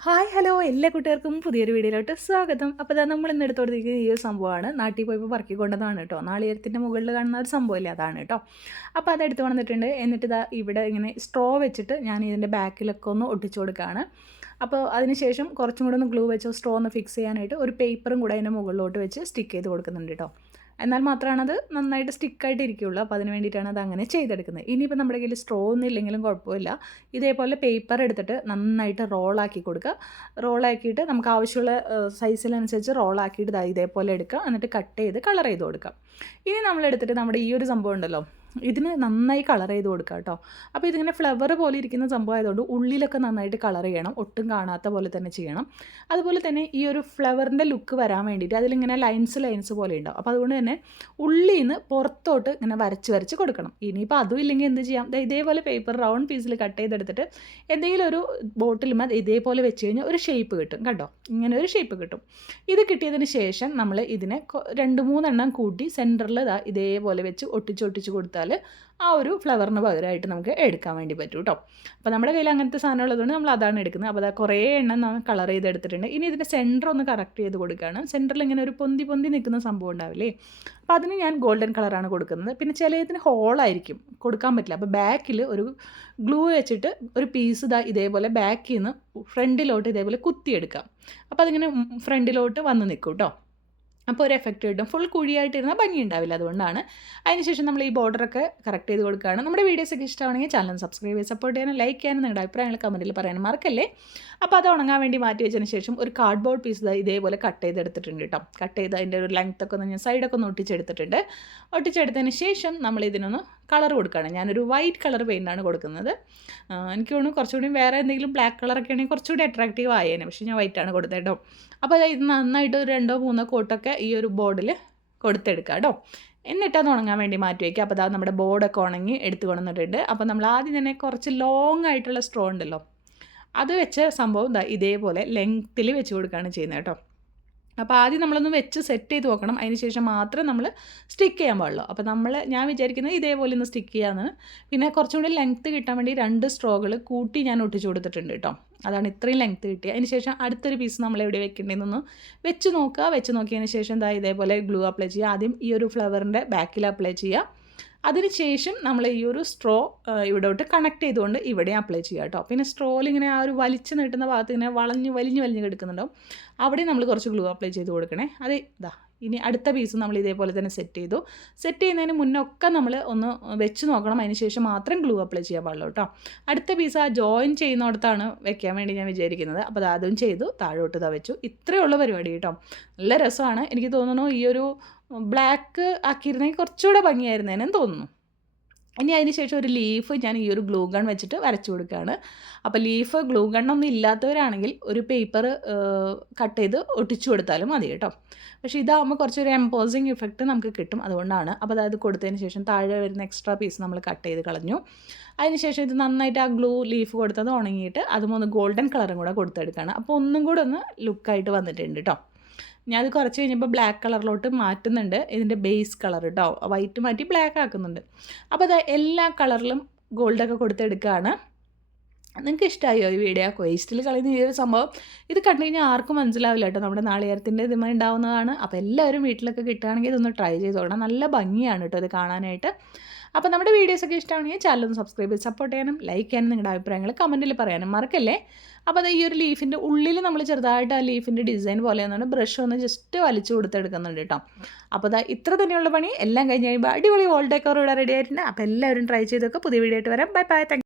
Hi hello. എല്ലാ കൂട്ടുകാർക്കും പുതിയൊരു വീഡിയോയിലോട്ട് സ്വാഗതം. അപ്പോൾ ഇതാ നമ്മൾ ഇന്ന് എടുത്തോണ്ടിരിക്കുന്ന ഈ ഒരു സംഭവമാണ്. നാട്ടിൽ പോയപ്പോൾ പറക്കി കൊണ്ടതാണ് കേട്ടോ. നാളികേരത്തിന്റെ മുകളിൽ കാണുന്ന ഒരു സംഭവമില്ല അതാണ് കേട്ടോ. അപ്പോൾ അത് എടുത്ത് വന്നിട്ടുണ്ട്. എന്നിട്ട് ഇതാ ഇവിടെ ഇങ്ങനെ സ്ട്രോ വെച്ചിട്ട് ഞാൻ ഇതിന്റെ ബാക്കിലൊക്കെ ഒന്ന് ഒട്ടിച്ചു കൊടുക്കുകയാണ്. അപ്പോൾ അതിനുശേഷം കുറച്ചും കൂടെ ഒന്ന് ഗ്ലൂ വെച്ചോ സ്ട്രോ ഒന്ന് ഫിക്സ് ചെയ്യാനായിട്ട് ഒരു പേപ്പറും കൂടെ അതിന്റെ മുകളിലോട്ട് വെച്ച് സ്റ്റിക്ക് ചെയ്ത് കൊടുക്കുന്നുണ്ട് കേട്ടോ. എന്നാൽ മാത്രമാണ് അത് നന്നായിട്ട് സ്റ്റിക്കായിട്ട് ഇരിക്കുകയുള്ളൂ അപ്പോൾ അതിന് വേണ്ടിയിട്ടാണ് അത് അങ്ങനെ ചെയ്തെടുക്കുന്നത്. ഇനിയിപ്പോൾ നമ്മുടെ കയ്യിൽ സ്ട്രോ ഒന്നും ഇല്ലെങ്കിലും കുഴപ്പമില്ല. ഇതേപോലെ പേപ്പർ എടുത്തിട്ട് നന്നായിട്ട് റോളാക്കി കൊടുക്കുക. റോളാക്കിയിട്ട് നമുക്ക് ആവശ്യമുള്ള സൈസിനനുസരിച്ച് റോളാക്കിയിട്ട് ഇതാ ഇതേപോലെ എടുക്കുക. എന്നിട്ട് കട്ട് ചെയ്ത് കളർ ചെയ്ത് കൊടുക്കുക. ഇനി നമ്മൾ എടുത്തിട്ട് നമ്മുടെ ഈ ഒരു സംഭവം ഉണ്ടല്ലോ. ഇതിന് നന്നായി കളർ ചെയ്ത് കൊടുക്കുക കേട്ടോ അപ്പോൾ ഇതിങ്ങനെ ഫ്ലവർ പോലെ ഇരിക്കുന്ന സംഭവം ആയതുകൊണ്ട് ഉള്ളിലൊക്കെ നന്നായിട്ട് കളർ ചെയ്യണം. ഒട്ടും കാണാത്ത പോലെ തന്നെ ചെയ്യണം. അതുപോലെ തന്നെ ഈ ഒരു ഫ്ലവറിന്റെ ലുക്ക് വരാൻ വേണ്ടിയിട്ട് അതിലിങ്ങനെ ലൈൻസ് ലൈൻസ് പോലെ ഉണ്ടാവും. അപ്പോൾ അതുകൊണ്ട് തന്നെ ഉള്ളിൽ നിന്ന് പുറത്തോട്ട് ഇങ്ങനെ വരച്ച് വരച്ച് കൊടുക്കണം. ഇനിയിപ്പോൾ അതും ഇല്ലെങ്കിൽ എന്ത് ചെയ്യാം? ഇതേപോലെ പേപ്പർ റൗണ്ട് പീസിൽ കട്ട് ചെയ്തെടുത്തിട്ട് എന്തെങ്കിലും ഒരു ബോട്ടിൽ മതി ഇതേപോലെ വെച്ച് കഴിഞ്ഞാൽ ഒരു ഷേപ്പ് കിട്ടും കേട്ടോ ഇങ്ങനെ ഒരു ഷേപ്പ് കിട്ടും. ഇത് കിട്ടിയതിന് ശേഷം നമ്മൾ ഇതിനെ രണ്ട് മൂന്നെണ്ണം കൂട്ടി സെന്ററിൽ ഇതാ ഇതേപോലെ വെച്ച് ഒട്ടിച്ച് ഒട്ടിച്ച് കൊടുത്താൽ ആ ഒരു ഫ്ലവറിന് പകരമായിട്ട് നമുക്ക് എടുക്കാൻ വേണ്ടി പറ്റും കേട്ടോ അപ്പോൾ നമ്മുടെ കയ്യിൽ അങ്ങനത്തെ സാധനം ഉള്ളതുകൊണ്ട് നമ്മൾ അതാണ് എടുക്കുന്നത്. അപ്പോൾ അതാ കുറേ എണ്ണം നമ്മൾ കളർ ചെയ്ത് എടുത്തിട്ടുണ്ട് ഇനി ഇതിന്റെ സെന്റർ ഒന്ന് കറക്റ്റ് ചെയ്ത് കൊടുക്കുകയാണ്. സെന്ററിൽ ഇങ്ങനെ ഒരു പൊന്തി പൊന്തി നിൽക്കുന്ന സംഭവം ഉണ്ടാവില്ലേ? അപ്പോൾ അതിന് ഞാൻ ഗോൾഡൻ കളറാണ് കൊടുക്കുന്നത്. പിന്നെ ചിലതിന് ഹോളായിരിക്കും കൊടുക്കാൻ പറ്റില്ല. അപ്പോൾ ബാക്കിൽ ഒരു ഗ്ലൂ വെച്ചിട്ട് ഒരു പീസ് ഇതാ ഇതേപോലെ ബാക്കിൽ നിന്ന് ഫ്രണ്ടിലോട്ട് ഇതേപോലെ കുത്തിയെടുക്കാം. അപ്പോൾ അതിങ്ങനെ ഫ്രണ്ടിലോട്ട് വന്ന് നിൽക്കും കേട്ടോ അപ്പോൾ ഒരു എഫക്റ്റ് കിട്ടും. ഫുൾ കുഴിയായിട്ടിരുന്ന ഭംഗി ഉണ്ടാവില്ല അതുകൊണ്ടാണ്. അതിനുശേഷം നമ്മൾ ഈ ബോർഡറൊക്കെ കറക്റ്റ് ചെയ്ത് കൊടുക്കുകയാണ്. നമ്മുടെ വീഡിയോസൊക്കെ ഇഷ്ടമാണെങ്കിൽ ചാനൽ സബ്സ്ക്രൈബ് ചെയ്ത് സപ്പോർട്ട് ചെയ്യാനും ലൈക്ക് ചെയ്യാനും നിങ്ങളുടെ അഭിപ്രായങ്ങൾ കമന്റിൽ പറയാനും മറക്കല്ലേ? അപ്പോൾ അത് ഉണങ്ങാൻ വേണ്ടി മാറ്റി വെച്ചതിന് ശേഷം ഒരു കാർഡ് ബോർഡ് പീസ് ഇതേപോലെ കട്ട് ചെയ്തെടുത്തിട്ടുണ്ട് കേട്ടോ. കട്ട് ചെയ്ത് അതിന്റെ ഒരു ലെങ്ത് ഒക്കെ ഒന്ന് ഞാൻ സൈഡൊക്കെ ഒന്ന് ഒട്ടിച്ചെടുത്തിട്ടുണ്ട്. ഒട്ടിച്ചെടുത്തതിന് ശേഷം നമ്മൾ ഇതിനൊന്ന് കളർ കൊടുക്കുകയാണ്. ഞാനൊരു വൈറ്റ് കളർ പെയിന്റാണ് കൊടുക്കുന്നത്. എനിക്ക് തോന്നുന്നു കുറച്ചുകൂടി വേറെ എന്തെങ്കിലും ബ്ലാക്ക് കളറൊക്കെ ആണെങ്കിൽ കുറച്ചുകൂടി അട്രാക്റ്റീവ് ആയേനെ. പക്ഷേ ഞാൻ വൈറ്റാണ് കൊടുത്തത് കേട്ടോ. അപ്പോൾ ഇത് നന്നായിട്ട് ഒരു രണ്ടോ മൂന്നോ കോട്ടൊക്കെ ഈ ഒരു ബോർഡിൽ കൊടുത്തെടുക്കുക കേട്ടോ. എന്നിട്ട് അത് ഉണങ്ങാൻ വേണ്ടി മാറ്റി വയ്ക്കുക. അപ്പോൾ അതാ നമ്മുടെ ബോർഡൊക്കെ ഉണങ്ങി എടുത്തു കൊണ്ടുവന്നിട്ടുണ്ട് അപ്പോൾ നമ്മൾ ആദ്യം തന്നെ കുറച്ച് ലോങ് ആയിട്ടുള്ള സ്ട്രോ ഉണ്ടല്ലോ. അത് വെച്ച സംഭവം ഇതേപോലെ ലെങ്ത്തിൽ വെച്ച് കൊടുക്കുകയാണ് ചെയ്യുന്നത് കേട്ടോ. അപ്പോൾ ആദ്യം നമ്മളൊന്ന് വെച്ച് സെറ്റ് ചെയ്ത് നോക്കണം ശേഷം മാത്രം നമ്മൾ സ്റ്റിക്ക് ചെയ്യാൻ പാടുള്ളൂ. അപ്പോൾ നമ്മൾ ഞാൻ വിചാരിക്കുന്നത് ഇതേപോലെ ഒന്ന് സ്റ്റിക്ക് ചെയ്യാമെന്ന് പിന്നെ കുറച്ചും കൂടി ലെങ്ത്ത് കിട്ടാൻ വേണ്ടി രണ്ട് സ്ട്രോകൾ കൂട്ടി ഞാൻ ഒട്ടിച്ച് കൊടുത്തിട്ടുണ്ട് കേട്ടോ അതാണ് ഇത്രയും ലെങ്ത്ത് കിട്ടിയത് അതിന് ശേഷം അടുത്തൊരു പീസ് നമ്മൾ എവിടെ വെക്കേണ്ടതെന്നൊന്ന് വെച്ച് നോക്കുക വെച്ച് നോക്കിയതിന് ശേഷം എന്താ ഇതേപോലെ ഗ്ലൂ അപ്ലൈ ചെയ്യുക ആദ്യം ഈ ഒരു ഫ്ലവറിന്റെ ബാക്കിൽ അപ്ലൈ ചെയ്യുക അതിന് ശേഷം നമ്മൾ ഈ ഒരു സ്ട്രോ ഇവിടോട്ട് കണക്ട് ചെയ്തുകൊണ്ട് ഇവിടെ അപ്ലൈ ചെയ്യുക കേട്ടോ. പിന്നെ സ്ട്രോയിൽ ഇങ്ങനെ ആ ഒരു വലിച്ചു നീട്ടുന്ന ഭാഗത്ത് ഇങ്ങനെ വളഞ്ഞ് വലിഞ്ഞ് വലിഞ്ഞ് കിടക്കുന്നുണ്ടാവും. അവിടെ നമ്മൾ കുറച്ച് ഗ്ലൂ അപ്ലൈ ചെയ്ത് കൊടുക്കണേ. അത് ഇതാ ഇനി അടുത്ത പീസ് നമ്മൾ ഇതേപോലെ തന്നെ സെറ്റ് ചെയ്തു. സെറ്റ് ചെയ്യുന്നതിന് മുന്നേ ഒക്കെ നമ്മൾ ഒന്ന് വെച്ച് നോക്കണം. അതിന് ശേഷം മാത്രം ഗ്ലൂ അപ്ലൈ ചെയ്യാൻ പാടുള്ളൂ കേട്ടോ. അടുത്ത പീസ് ആ ജോയിൻ ചെയ്യുന്നിടത്താണ് വെക്കാൻ വേണ്ടി ഞാൻ വിചാരിക്കുന്നത്. അപ്പോൾ അതും ചെയ്തു. താഴോട്ട് ഇതാ വെച്ചു. ഇത്രയുള്ള പരിപാടി കേട്ടോ. നല്ല രസമാണ്. എനിക്ക് തോന്നുന്നു ഈ ഒരു ബ്ലാക്ക് ആക്കിയിരുന്നെങ്കിൽ കുറച്ചുകൂടെ ഭംഗിയായിരുന്നേനെന്ന് തോന്നുന്നു. ഇനി അതിന് ശേഷം ഒരു ലീഫ് ഞാൻ ഈ ഒരു ഗ്ലൂ ഗൺ വെച്ചിട്ട് വരച്ചു കൊടുക്കുകയാണ്. അപ്പോൾ ലീഫ് ഗ്ലൂ ഗണ്ണൊന്നും ഇല്ലാത്തവരാണെങ്കിൽ ഒരു പേപ്പർ കട്ട് ചെയ്ത് ഒട്ടിച്ചു കൊടുത്താലും മതി കേട്ടോ. പക്ഷേ ഇതാകുമ്പോൾ കുറച്ചൊരു എംപോസിങ് ഇഫക്റ്റ് നമുക്ക് കിട്ടും അതുകൊണ്ടാണ്. അപ്പോൾ അതായത് കൊടുത്തതിന് ശേഷം താഴെ വരുന്ന എക്സ്ട്രാ പീസ് നമ്മൾ കട്ട് ചെയ്ത് കളഞ്ഞു. അതിനുശേഷം ഇത് നന്നായിട്ട് ആ ഗ്ലൂ ലീഫ് കൊടുത്തത് ഉണങ്ങിയിട്ട് അതും ഒന്ന് ഗോൾഡൻ കളറും കൂടെ കൊടുത്തെടുക്കുകയാണ്. അപ്പോൾ ഒന്നും കൂടെ ഒന്ന് ലുക്കായിട്ട് വന്നിട്ടുണ്ട് കേട്ടോ. ഞാൻ അത് കുറച്ച് കഴിഞ്ഞപ്പോൾ ബ്ലാക്ക് കളറിലോട്ട് മാറ്റുന്നുണ്ട്. ഇതിന്റെ ബേസ് കളർ കേട്ടോ വൈറ്റ് മാറ്റി ബ്ലാക്ക് ആക്കുന്നുണ്ട്. അപ്പോൾ അത് എല്ലാ കളറിലും ഗോൾഡൊക്കെ കൊടുത്തെടുക്കുകയാണ്. നിങ്ങൾക്ക് ഇഷ്ടമായോ ഈ വീഡിയോ വേസ്റ്റിൽ കളയുന്ന ഈ ഒരു സംഭവം. ഇത് കണ്ടു കഴിഞ്ഞാൽ ആർക്കും മനസ്സിലാവില്ല കേട്ടോ. നമ്മുടെ നാളികേരത്തിന്റെ ഇതുമായി ഉണ്ടാവുന്നതാണ്. അപ്പോൾ എല്ലാവരും വീട്ടിലൊക്കെ കിട്ടുകയാണെങ്കിൽ ഇതൊന്ന് ട്രൈ ചെയ്ത് നോക്കണം. നല്ല ഭംഗിയാണ് കേട്ടോ ഇത് കാണാനായിട്ട്. അപ്പോൾ നമ്മുടെ വീഡിയോസൊക്കെ ഇഷ്ടമാണെങ്കിൽ ചാനൽ ഒന്ന് സബ്സ്ക്രൈബ് ചെയ്ത് സപ്പോർട്ട് ചെയ്യാനും ലൈക്ക് ചെയ്യാനും നിങ്ങളുടെ അഭിപ്രായങ്ങൾ കമന്റിൽ പറയാനും മറക്കല്ലേ? അപ്പോൾ അത് ഈ ഒരു ലീഫിന്റെ ഉള്ളിൽ നമ്മൾ ചെറുതായിട്ട് ആ ലീഫിന്റെ ഡിസൈൻ പോലെ എന്നാണ് ബ്രഷ് ഒന്ന് ജസ്റ്റ് വലിച്ചു കൊടുത്തെടുക്കുന്നുണ്ട് കേട്ടോ അപ്പോൾ അതാ ഇത്ര തന്നെയുള്ള പണി. എല്ലാം കഴിഞ്ഞ് കഴിയുമ്പോൾ അടിപൊളി വോൾ ഡെക്കോർ ഇവിടെ റെഡി ആയിട്ടുണ്ട്. അപ്പോൾ എല്ലാവരും ട്രൈ ചെയ്തൊക്കെ പുതിയ വീഡിയോ ആയിട്ട് വരാം. Bye bye thank